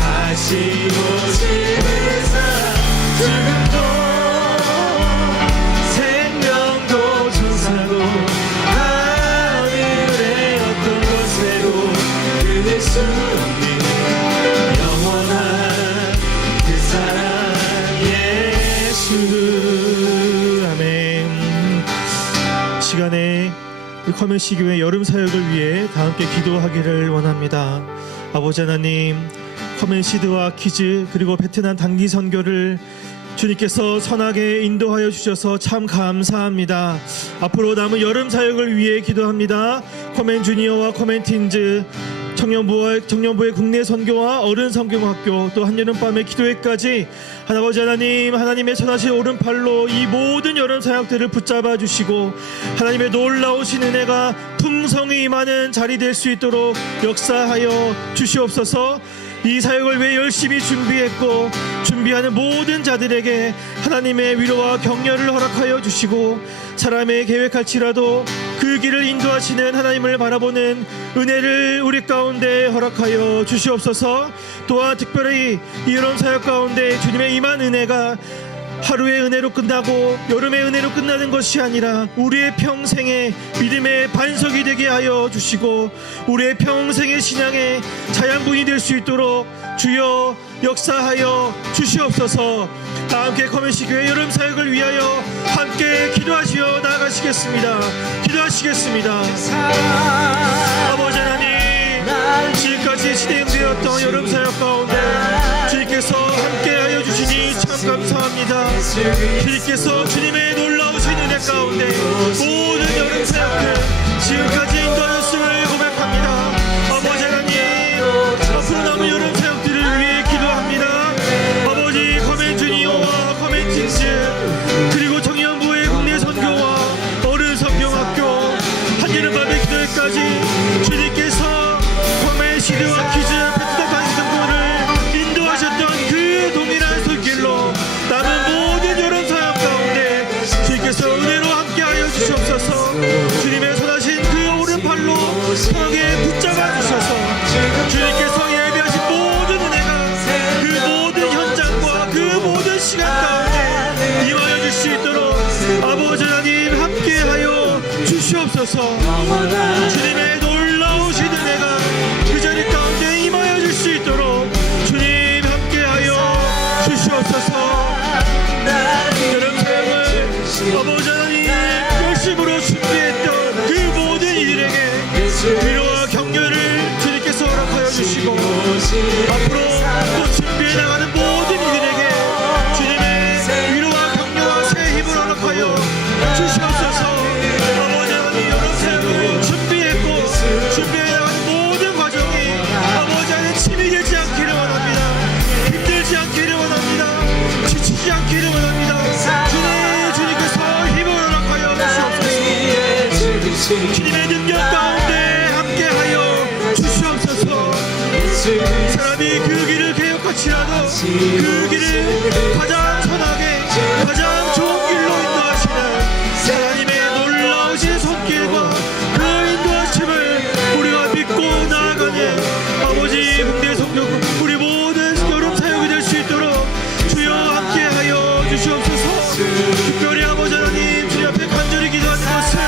다시 오실 그 사랑 죽음도 생명도 천사도 하늘의 어떤 곳에도 끊을 수 없는 영원한 그 사랑 예수. 아멘. 시간에 커맨시 교회 여름 사역을 위해 다 함께 기도하기를 원합니다. 아버지 하나님, 커맨시드와 키즈 그리고 베트남 단기 선교를 주님께서 선하게 인도하여 주셔서 참 감사합니다. 앞으로 남은 여름 사역을 위해 기도합니다. 커맨 주니어와 커맨 틴즈 청년부의 국내 선교와 어른 선교학교 또 한여름밤의 기도회까지 아버지 하나님, 하나님의 선하신 오른팔로 이 모든 여름 사역들을 붙잡아 주시고 하나님의 놀라우신 은혜가 풍성히 임하는 자리 될 수 있도록 역사하여 주시옵소서. 이 사역을 위해 열심히 준비했고 준비하는 모든 자들에게 하나님의 위로와 격려를 허락하여 주시고 사람의 계획할지라도 그 길을 인도하시는 하나님을 바라보는 은혜를 우리 가운데 허락하여 주시옵소서. 또한 특별히 이 여름 사역 가운데 주님의 임한 은혜가 하루의 은혜로 끝나고 여름의 은혜로 끝나는 것이 아니라 우리의 평생의 믿음의 반석이 되게 하여 주시고 우리의 평생의 신앙의 자양분이 될 수 있도록 주여 역사하여 주시옵소서. 다 함께 커맨시 교회 여름 사역을 위하여 함께 기도하시어 나아가시겠습니다. 기도하시겠습니다. 아버지 하나님, 지금까지 진행되었던 여름 사역 가운데 주님께서 함께하여 주시니 참 감사합니다. 주님께서 주님의 놀라우신 은혜 가운데 모든 여름 사역을 지금까지 인도하였음을 고백합니다. 아버지 하나님, 앞으로 남은 여름 사역들을 위해 기도합니다. 아버지 커맨 주니어와 커맨 틴즈 그리고 청년부의 국내 선교와 어른 선교학교 한여름밤의 기도회까지 주님께서 커맨 시드와 키즈 베트남 단기 선교를 인도하셨던 그 동일한 손길로 남은 모든 여름 사역 가운데 주님께서 은혜로 함께하여 주시옵소서. 주님의 선하신 그 오른팔로 강하게 붙잡아 주셔서 주님께서 예비하신 모든 은혜가 그 모든 현장과 그 모든 시간 가운데 임하여 줄 수 있도록 아버지 하나님 함께하여 주시옵소서. 주님의 놀라우신 은혜가 그 자리 가운데 주시고 앞으로 또 준비해 나가는 모든 이들에게 주님의 위로와 격려와 새 힘을 허락하여 주시옵소서. 아버지 하나님 여러 사역을 준비했고 준비해 나가는 모든 과정이 아버지 안에 침이 되지 않기를 원합니다. 힘들지 않기를 원합니다. 지치지 않기를 원합니다. 주님께서 힘을 허락하여 주시옵소서. 주님의 능력 가운데 함께하여 주시옵소서. 사람이 그 길을 개혁할지라도 그 길을 가장 선하게 가장 좋은 길로 인도하시는 하나님의 놀라우신 손길과 그 인도하심을 우리가 믿고 나아가는 아버지 국대 성령 우리 모든 여름 사역이 될 수 있도록 주여 함께하여 주시옵소서. 특별히 아버지 하나님 주님 앞에 간절히 기도하는 것은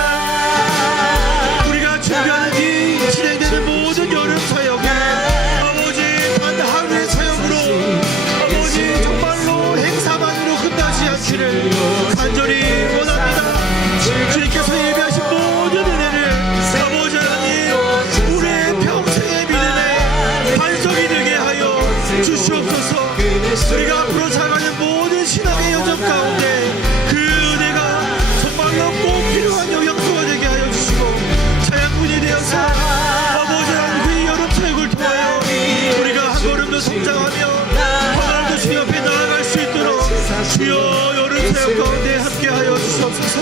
우리가 준비하는 이 진행되는 모든 여름 사역에 아버지 단 하루의 사역으로 아버지 정말로 행사만으로 끝나지 않기를 간절히 원합니다. 주님께서 예비하신 모든 은혜를 아버지 하나님 우리의 평생의 믿음의 반석이 되게 하여 주시옵소서. 우리가 앞으로 살아가는 모든 신앙의 여정 가운데 그 은혜가 정말로 꼭 필요한 영향소가 되게 하여 주시고 자양분이 되어서 아버지 하나님 그 여름 사역을 통하여 우리가 한 걸음 더 성장하며 한 걸음 더 주님 앞에 나아갈 수 있도록 주여 여름 사역 가운데 함께하여 주시옵소서.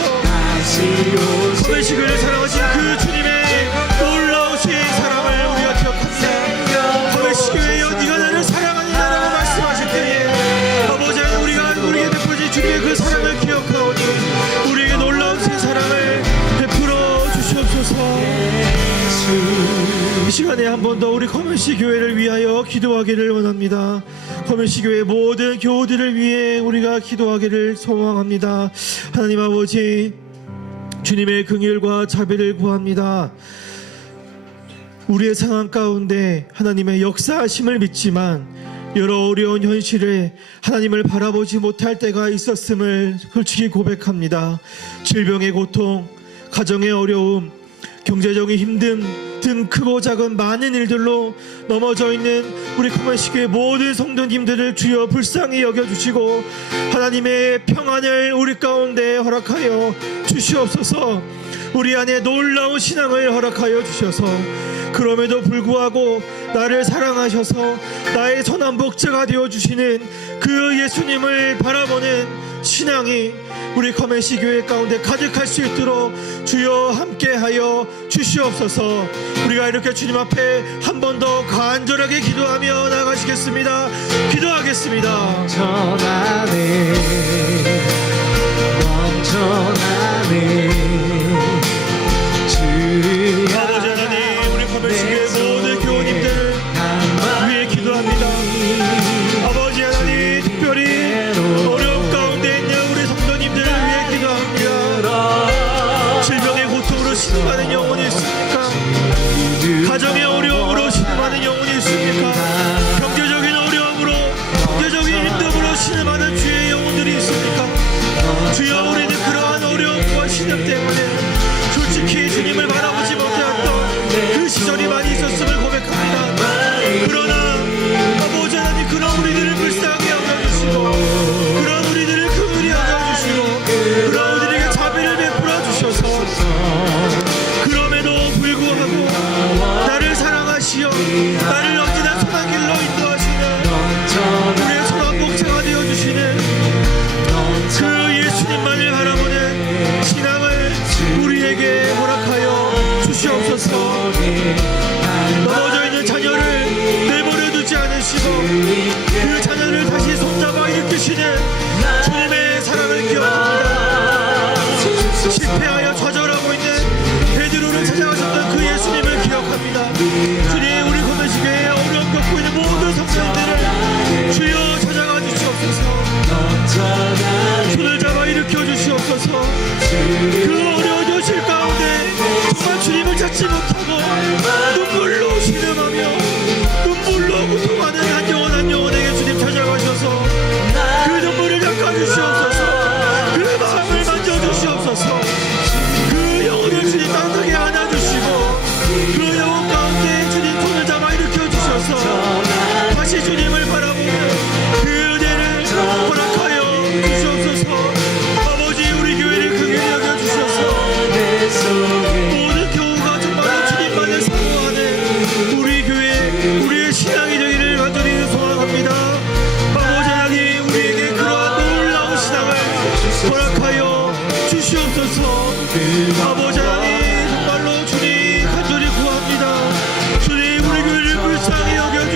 커맨시교를 사랑하신 그 주님의 놀라우신 사랑을 우리가 기억합니다. 커맨시교회여 네가 나를 사랑하느냐라고 말씀하실 때에 아버지 하나님 우리가 우리에게 베풀어진 주님의 그 사랑을 기억하오니 우리에게 놀라우신 사랑을 베풀어 주시옵소서. 이 시간에 한 번 더 우리 커맨시 교회를 위하여 기도하기를 원합니다. 커맨시 교회 모든 교우들을 위해 우리가 기도하기를 소망합니다. 하나님 아버지 주님의 긍휼과 자비를 구합니다. 우리의 상황 가운데 하나님의 역사하심을 믿지만 여러 어려운 현실에 하나님을 바라보지 못할 때가 있었음을 솔직히 고백합니다. 질병의 고통, 가정의 어려움, 경제적인 힘듦 등 크고 작은 많은 일들로 넘어져 있는 우리 커맨시교의 모든 성도님들을 주여 불쌍히 여겨주시고 하나님의 평안을 우리 가운데 허락하여 주시옵소서. 우리 안에 놀라운 신앙을 허락하여 주셔서 그럼에도 불구하고 나를 사랑하셔서 나의 선한 목자가 되어주시는 그 예수님을 바라보는 신앙이 우리 커맨시 교회 가운데 가득할 수 있도록 주여 함께하여 주시옵소서. 우리가 이렇게 주님 앞에 한 번 더 간절하게 기도하며 나가시겠습니다. 기도하겠습니다. 멈춰나네 주여 아버지 하나님 우리 커맨시 교회 모든 교우님들 위해 기도합니다. 아버지 하나님 특별히 어려움 가운데 있는 우리 성도님들을 위해 기도합니다. 질병의 고통으로 신음하는 영혼이 있습니까? 가정의 어려움으로 신음하는 영혼이 있습니까? 경제적인 어려움으로 경제적인 힘듦으로 신음하는 주의 영혼들이 있습니까? 주여 우리는 그러한 어려움과 신음 때문에 솔직히 주님을 바라보지 못했던 그 시절이 많이 있었음을 고백합니다. 그러나 아버지 하나님 그런 우리들을 불쌍히 여겨주시고 그런 우리들을 긍휼히 여겨주시고 그런 우리에게 자비를 베풀어 주셔서 그럼에도 불구하고 나를 사랑하시어 나를 언제나 선한 길로 인도하시는 우리의 선한 목자가 되어주시는 그 예수님만을 바라보는 신앙을 우리에게 허락하여 주시옵소서. 넘어져 있는 자녀를 내버려 두지 않으시고 그 자녀를 다시 손잡아 일으키시는 주님의 사랑을 기억합니다. 실패하여 좌절하고 있는 베드로를 찾아가셨던 그 예수님을 기억합니다. 주님 우리 커맨시교회에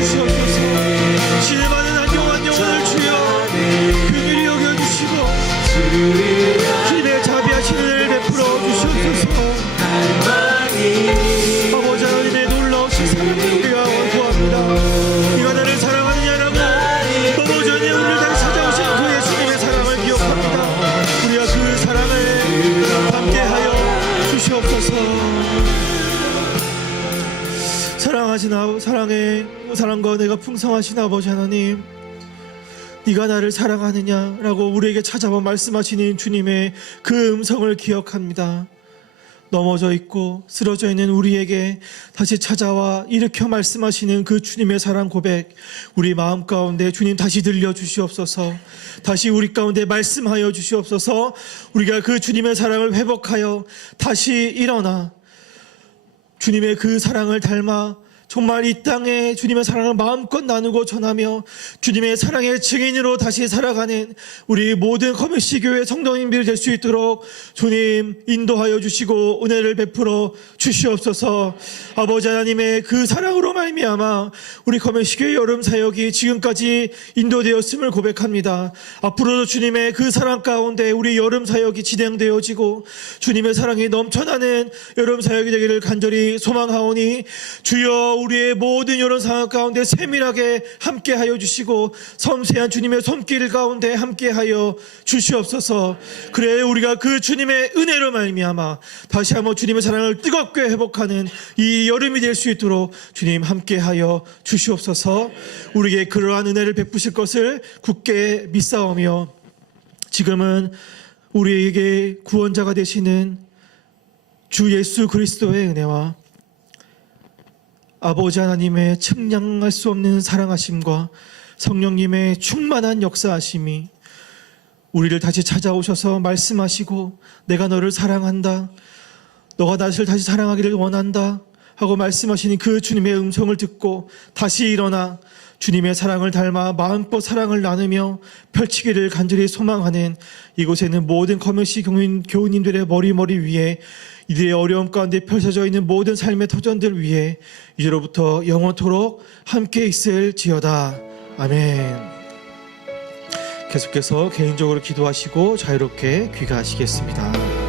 주시옵소서. 신의 많은 안경한 영혼을 주여 긍휼히 여겨주시고 주님의 자비하신 은혜를 베풀어 주시옵소서. 아버지 하나님의 놀라우신 사랑을 우리가 구합니다. 네가 나를 사랑하느냐라고 너무 전에 우리를 다시 찾아오신 그 예수님의 사랑을 기억합니다. 우리가 그 사랑을 함께하여 주시옵소서. 사랑하신 사랑과 내가 풍성하신 아버지 하나님, 네가 나를 사랑하느냐라고 우리에게 찾아와 말씀하시는 주님의 그 음성을 기억합니다. 넘어져 있고 쓰러져 있는 우리에게 다시 찾아와 일으켜 말씀하시는 그 주님의 사랑 고백, 우리 마음 가운데 주님 다시 들려주시옵소서. 다시 우리 가운데 말씀하여 주시옵소서. 우리가 그 주님의 사랑을 회복하여 다시 일어나 주님의 그 사랑을 닮아 정말 이 땅에 주님의 사랑을 마음껏 나누고 전하며 주님의 사랑의 증인으로 다시 살아가는 우리 모든 커뮤니티 교회 성도님들이 될 수 있도록 주님 인도하여 주시고 은혜를 베풀어 주시옵소서. 아버지 하나님의 그 사랑으로 말미암아 우리 커뮤니티 교회 여름 사역이 지금까지 인도되었음을 고백합니다. 앞으로도 주님의 그 사랑 가운데 우리 여름 사역이 진행되어지고 주님의 사랑이 넘쳐나는 여름 사역이 되기를 간절히 소망하오니 주여 우리의 모든 이런 상황 가운데 세밀하게 함께하여 주시고 섬세한 주님의 손길 가운데 함께하여 주시옵소서. 그래 우리가 그 주님의 은혜로 말미암아 다시 한번 주님의 사랑을 뜨겁게 회복하는 이 여름이 될 수 있도록 주님 함께하여 주시옵소서. 우리에게 그러한 은혜를 베푸실 것을 굳게 믿사오며 지금은 우리에게 구원자가 되시는 주 예수 그리스도의 은혜와 아버지 하나님의 측량할 수 없는 사랑하심과 성령님의 충만한 역사하심이 우리를 다시 찾아오셔서 말씀하시고 내가 너를 사랑한다, 너가 나를 다시 사랑하기를 원한다 하고 말씀하시는 그 주님의 음성을 듣고 다시 일어나 주님의 사랑을 닮아 마음껏 사랑을 나누며 펼치기를 간절히 소망하는 이곳에는 모든 커뮤니티 교우님들의 머리 위에 이들의 어려움 가운데 펼쳐져 있는 모든 삶의 터전들 위에 이제로부터 영원토록 함께 있을지어다. 아멘. 계속해서 개인적으로 기도하시고 자유롭게 귀가하시겠습니다.